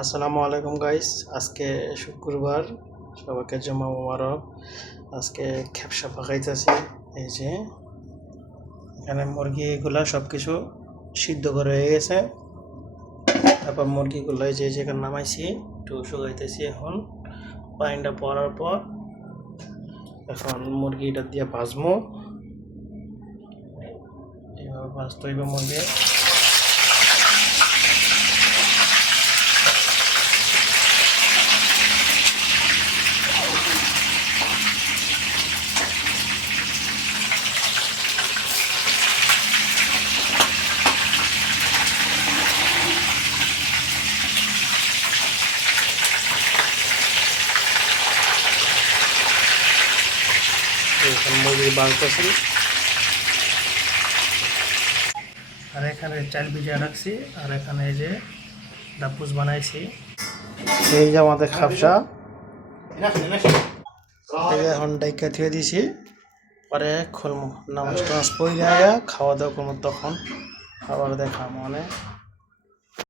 আসসালামু আলাইকুম গাইস। আজকে শুক্রবার, সবাইকে জুমা মুবারক। আজকে খেপসা পাকাইতেছি। এই যে এখানে মুরগিগুলা সব কিছু সিদ্ধ করে হয়ে গেছে। তারপর মুরগিগুলো এই যে যেখানে নামাইছি একটু শুকাইতেছি। এখন পানিটা পড়ার পর এখন মুরগিটা দিয়ে ভাজবো। এইভাবে ভাজতে হইবে মুরগি। এখানে মুরগি বাড়তেছি, আর এখানে চাল ভিজিয়ে রাখছি, আর এখানে এই যে ডাব্বুস বানাইছি। এই যে আমাদের খাপসা, এই যে এখন ডাইকা থুয়ে দিছি। পরে খুলমু, নামাজ টামাজ পড়ে খাওয়া দাওয়া করবো, তখন আবার দেখাম মানে।